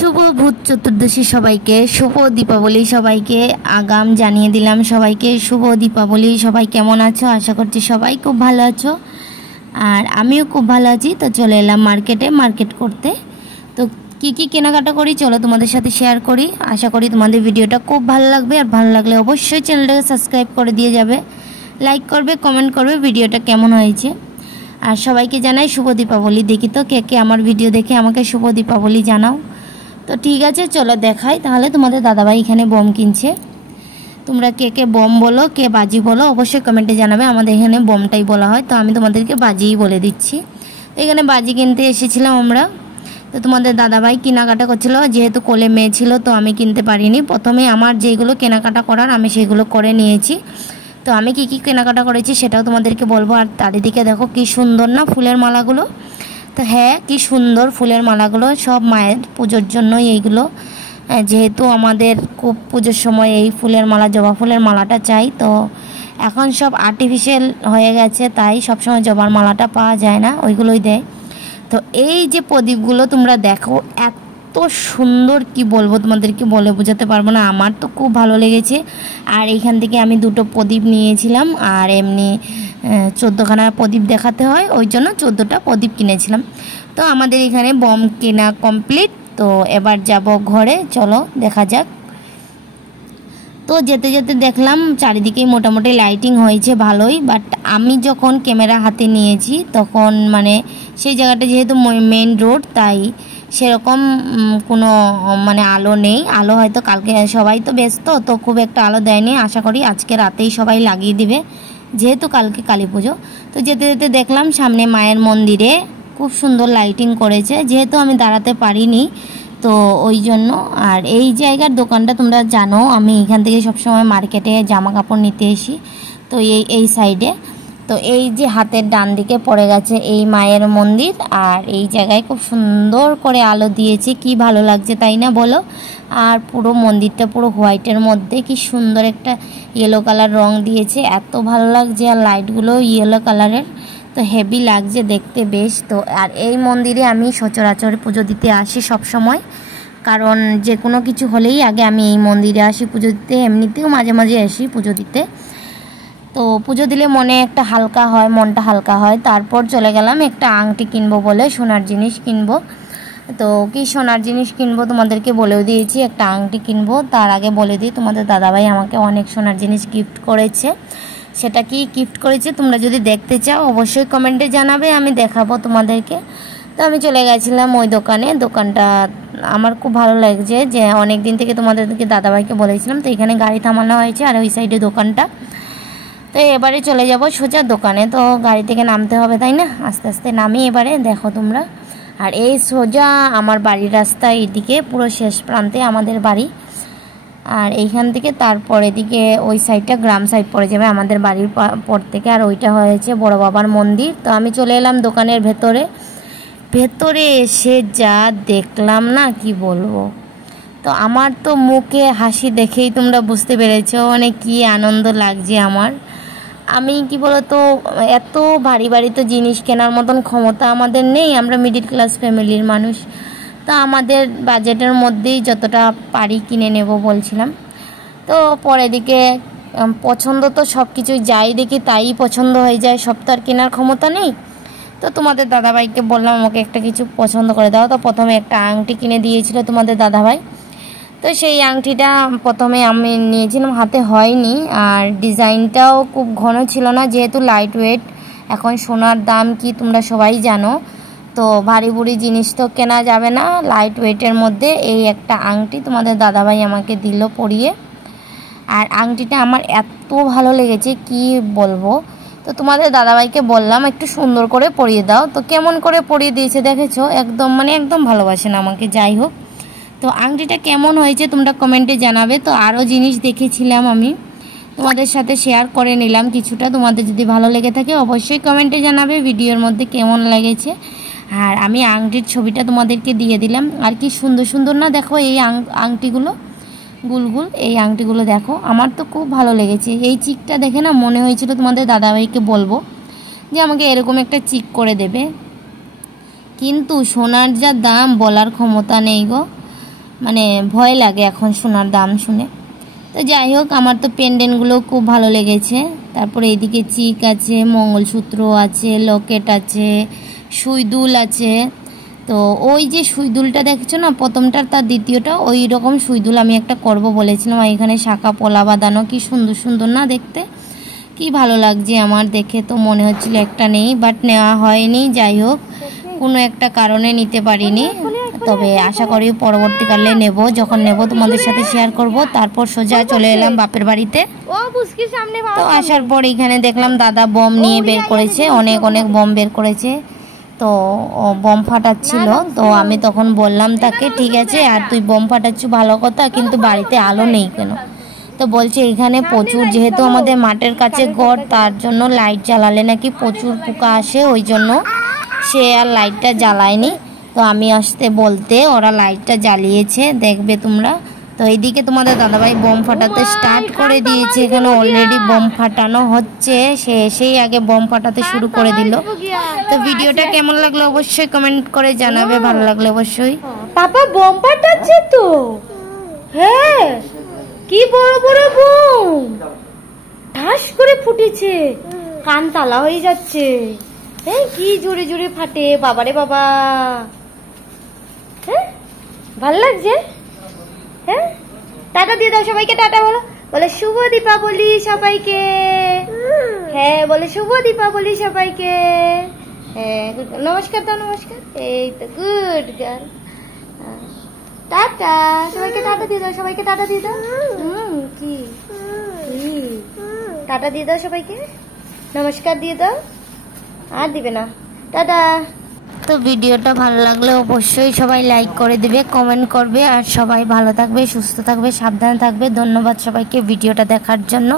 শুভ ভূত চতুর্দশী সবাইকে, শুভ দীপাবলি সবাইকে আগাম জানিয়ে দিলাম। সবাইকে শুভ দীপাবলি। সবাই কেমন আছো? আশা করছি সবাই খুব ভালো আছো, আর আমিও খুব ভালো আছি। তো চলে এলাম মার্কেট করতে। তো কি কেনাকাটা করি চলো তোমাদের সাথে শেয়ার করি। আশা করি তোমাদের ভিডিওটা খুব ভালো লাগবে, আর ভালো লাগলে অবশ্যই চ্যানেলটাকে সাবস্ক্রাইব করে দিয়ে যাবে, লাইক করবে, কমেন্ট করবে ভিডিওটা কেমন হয়েছে। আর সবাইকে জানাই শুভ দীপাবলি। দেখি তো কে আমার ভিডিও দেখে আমাকে শুভ দীপাবলি জানাও। তো ঠিক আছে, চলো দেখাই তাহলে। তোমাদের দাদাভাই এখানে বম কিনছে। তোমরা কে বম বলো, কে বাজি বলো, অবশ্যই কমেন্টে জানাবে। আমাদের এখানে বমটাই বলা হয়, তো আমি তোমাদেরকে বাজিই বলে দিচ্ছি। তো এখানে বাজি কিনতে এসেছিলাম আমরা। তো তোমাদের দাদাভাই কেনাকাটা করছিল, যেহেতু কোলে মেয়ে ছিল তো আমি কিনতে পারিনি। প্রথমে আমার যেগুলো কেনাকাটা করার আমি সেগুলো করে নিয়েছি। তো আমি কি কেনাকাটা করেছি সেটাও তোমাদেরকে বলবো। আর চারিদিকে দেখো কি সুন্দর না ফুলের মালাগুলো। তো হ্যাঁ, কি সুন্দর ফুলের মালাগুলো, সব মায়ের পুজোর জন্যই এইগুলো। যেহেতু আমাদের খুব পুজোর সময় এই ফুলের মালা, জবা ফুলের মালাটা চাই। তো এখন সব আর্টিফিশিয়াল হয়ে গেছে, তাই সবসময় জবার মালাটা পাওয়া যায় না, ওইগুলোই দেয়। তো এই যে প্রদীপগুলো তোমরা দেখো, এত সুন্দর, কি বলবো তোমাদেরকে, বলে বোঝাতে পারবো না। আমার তো খুব ভালো লেগেছে। আর এইখান থেকে আমি দুটো প্রদীপ নিয়েছিলাম, আর এমনি 14খানা প্রদীপ দেখাতে হয়, ওই জন্য 14টা প্রদীপ কিনেছিলাম। তো আমাদের এখানে বম কেনা কমপ্লিট। তো এবার যাব ঘরে, চলো দেখা যাক। তো যেতে যেতে দেখলাম চারিদিকেই মোটামুটি লাইটিং হয়েছে ভালোই, বাট আমি যখন ক্যামেরা হাতে নিয়েছি তখন মানে সেই জায়গাটা যেহেতু মেইন রোড, তাই সেরকম কোনো মানে আলো নেই। আলো হয়তো কালকে, সবাই তো ব্যস্ত, তো খুব একটা আলো দেয়নি। আশা করি আজকে রাতেই সবাই লাগিয়ে দিবে, যেহেতু কালকে কালী পুজো। তো যেতে যেতে দেখলাম সামনে মায়ের মন্দিরে খুব সুন্দর লাইটিং করেছে, যেহেতু আমি দাঁড়াতে পারিনি তো ওই জন্য। আর এই জায়গার দোকানটা তোমরা জানো, আমি এখান থেকে সবসময় মার্কেটে জামা কাপড় নিতে আসি। তো এই সাইডে, তো এই যে হাতের ডান দিকে পড়ে গেছে এই মায়ের মন্দির। আর এই জায়গায় খুব সুন্দর করে আলো দিয়েছে, কি ভালো লাগছে তাই না বলো। আর পুরো মন্দিরটা পুরো হোয়াইটের মধ্যে কি সুন্দর একটা ইয়েলো কালার রং দিয়েছে, এত ভালো লাগছে। আর লাইটগুলো ইয়েলো কালারের, তো হেভি লাগছে দেখতে বেশ। তো আর এই মন্দিরে আমি সচরাচর পুজো দিতে আসি সব সময়, কারণ যে কোনো কিছু হলেই আগে আমি এই মন্দিরে আসি পুজো দিতে। এমনিতেও মাঝে মাঝে আসি পুজো দিতে। তো পুজো দিলে মনে একটা হালকা হয়, মনটা হালকা হয়। তারপর চলে গেলাম একটা আংটি কিনবো বলে, সোনার জিনিস কিনবো। তো কি সোনার জিনিস কিনবো তোমাদেরকে বলেও দিয়েছি, একটা আংটি কিনবো। তার আগে বলে দিই, তোমাদের দাদাভাই আমাকে অনেক সোনার জিনিস গিফট করেছে। সেটা কি গিফট করেছে তোমরা যদি দেখতে চাও অবশ্যই কমেন্টে জানাবে, আমি দেখাবো তোমাদেরকে। তো আমি চলে গেছিলাম ওই দোকানে। দোকানটা আমার খুব ভালো লাগছে, যে অনেক দিন থেকে তোমাদেরকে দাদাভাইকে বলেছিলাম। তো এখানে গাড়ি থামানো হয়েছে, আর ওই সাইডে দোকানটা। তো এবারে চলে যাব সোজা দোকানে। তো গাড়ি থেকে নামতে হবে তাই না, আস্তে আস্তে নামি এবারে, দেখো তোমরা। আর এই সোজা আমার বাড়ির রাস্তা, এইদিকে পুরো শেষ প্রান্তে আমাদের বাড়ি। আর এইখান থেকে তারপর এদিকে ওই সাইডটা গ্রাম সাইড পড়ে যাবে আমাদের বাড়ির পর থেকে। আর ওইটা হয়েছে বড় বাবার মন্দির। তো আমি চলে এলাম দোকানের ভেতরে এসে যা দেখলাম না, কি বলবো। তো আমার তো মুখে হাসি দেখেই তোমরা বুঝতে পেরেছো মানে কি আনন্দ লাগছে আমার। আমি কি বলতো, এত ভারী তো জিনিস কেনার মতন ক্ষমতা আমাদের নেই, আমরা মিডিল ক্লাস ফ্যামিলির মানুষ। তো আমাদের বাজেটের মধ্যেই যতটা পারি কিনে নেব বলছিলাম। তো পরে দিকে পছন্দ তো সব কিছুই, যাই দেখি তাই পছন্দ হয়ে যায়, সব তো আর কেনার ক্ষমতা নেই। তো তোমাদের দাদাভাইকে বললাম আমাকে একটা কিছু পছন্দ করে দাও। তো প্রথমে একটা আংটি কিনে দিয়েছিল তোমাদের দাদাভাই। তো সেই আংটিটা প্রথমে আমি নিয়েছিলাম, হাতে হয়নি। আর ডিজাইনটাও খুব ঘন ছিল না, যেহেতু লাইট ওয়েট। এখন সোনার দাম কি তোমরা সবাই জানো। তো ভারী বুড়ি জিনিস তো কেনা যাবে না, লাইট ওয়েটের মধ্যে এই একটা আংটি তোমাদের দাদাভাই আমাকে দিল পরিয়ে। আর আংটিটা আমার এত ভালো লেগেছে কি বলবো। তো তোমাদের দাদাভাইকে বললাম একটু সুন্দর করে পরিয়ে দাও। তো কেমন করে পরিয়ে দিয়েছে দেখেছো, একদম মানে একদম ভালোবাসেন আমাকে। যাই হোক, তো আংটিটা কেমন হয়েছে তোমরা কমেন্টে জানাবে। তো আরও জিনিস দেখেছিলাম আমি, তোমাদের সাথে শেয়ার করে নিলাম কিছুটা। তোমাদের যদি ভালো লেগে থাকে অবশ্যই কমেন্টে জানাবে ভিডিওর মধ্যে কেমন লেগেছে। আর আমি আংটির ছবিটা তোমাদেরকে দিয়ে দিলাম। আর কি সুন্দর সুন্দর না, দেখো এই আংটিগুলো গুলগুল, এই আংটিগুলো দেখো, আমার তো খুব ভালো লেগেছে। এই চিকটা দেখে না মনে হয়েছিল তোমাদের দাদাভাইকে বলবো যে আমাকে এরকম একটা চিক করে দেবে, কিন্তু সোনার যা দাম বলার ক্ষমতা নেই গো। মানে ভয় লাগে এখন সোনার দাম শুনে। তো যাই হোক, আমার তো পেন্ডেন্টগুলো খুব ভালো লেগেছে। তারপরে এদিকে চিক আছে, মঙ্গলসূত্র আছে, লকেট আছে, সুই দুল আছে। তো ওই যে সুই দুলটা দেখছো না, প্রথমটার তার দ্বিতীয়টা ওই রকম সুই দুল আমি একটা করব বলেছিলাম। এখানে শাখা পলা বাঁধানো, কি সুন্দর সুন্দর না দেখতে, কি ভালো লাগছে আমার দেখে। তো মনে হচ্ছিল একটা নেই, বাট নেওয়া হয়নি। যাই হোক, কোনো একটা কারণে নিতে পারিনি। তবে আশা করি পরবর্তীকালে নেব, যখন নেব তোমাদের সাথে শেয়ার করব। তারপর সোজা চলে এলাম বাপের বাড়িতে। তো আসার পর এখানে দেখলাম দাদা বম নিয়ে বের করেছে, অনেক অনেক বম বের করেছে। তো বম ফাটাচ্ছিল। তো আমি তখন বললাম তাকে, ঠিক আছে, আর তুই বম ফাটাচ্ছ ভালো কথা, কিন্তু বাড়িতে আলো নেই কেন? তো বলছে এখানে প্রচুর, যেহেতু আমাদের মাঠের কাছে ঘর, তার জন্য লাইট জ্বালালে নাকি প্রচুর পোকা আসে, ওই জন্য সে আর লাইটটা জ্বালায়নি। তো আমি আসতে বলতে ওরা লাইটটা জ্বালিয়েছে, দেখবে তোমরা। তো এইদিকে তোমাদের দাদাভাই বম ফাটাতে স্টার্ট করে দিয়েছে। এখানে অলরেডি বম ফাটানো হচ্ছে, সে এসেই আগে বম ফাটাতে শুরু করে দিল। তো ভিডিওটা কেমন লাগলো অবশ্যই কমেন্ট করে জানাবে, ভালো লাগলে অবশ্যই। পাপা বম ফাটাচ্ছে তো, হ্যাঁ, কি বড় বড় বম ঠাস করে ফুটেছে, কান তালা হয়ে যাচ্ছে। হ্যাঁ, কি জোরে জোরে ফাটে, বাবারে বাবা। হ্যাঁ, ভাল লাগছে। হ্যাঁ, টাটা দিয়ে দাও সবাইকে, টাটা বলো, বলে শুভ দীপাবলি সবাইকে। হ্যাঁ, বলে শুভ দীপাবলি সবাইকে। হ্যাঁ, নমস্কার দাও, নমস্কার। এই তো গুড গার্ল। টাটা সবাইকে, টাটা দিয়ে দাও সবাইকে, টাটা দিয়ে দাও। কি টাটা দিয়ে দাও সবাইকে, নমস্কার দিয়ে দাও, আর দিবে না, টাটা। তো ভিডিওটা ভালো লাগলে অবশ্যই সবাই লাইক করে দিবে, কমেন্ট করবে, আর সবাই ভালো থাকবে, সুস্থ থাকবে, সাবধানে থাকবে। ধন্যবাদ সবাইকে ভিডিওটা দেখার জন্য।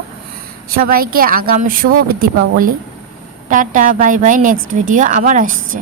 সবাইকে আগাম শুভ Deepavali. Tata, bye bye. Next video আবার আসছে।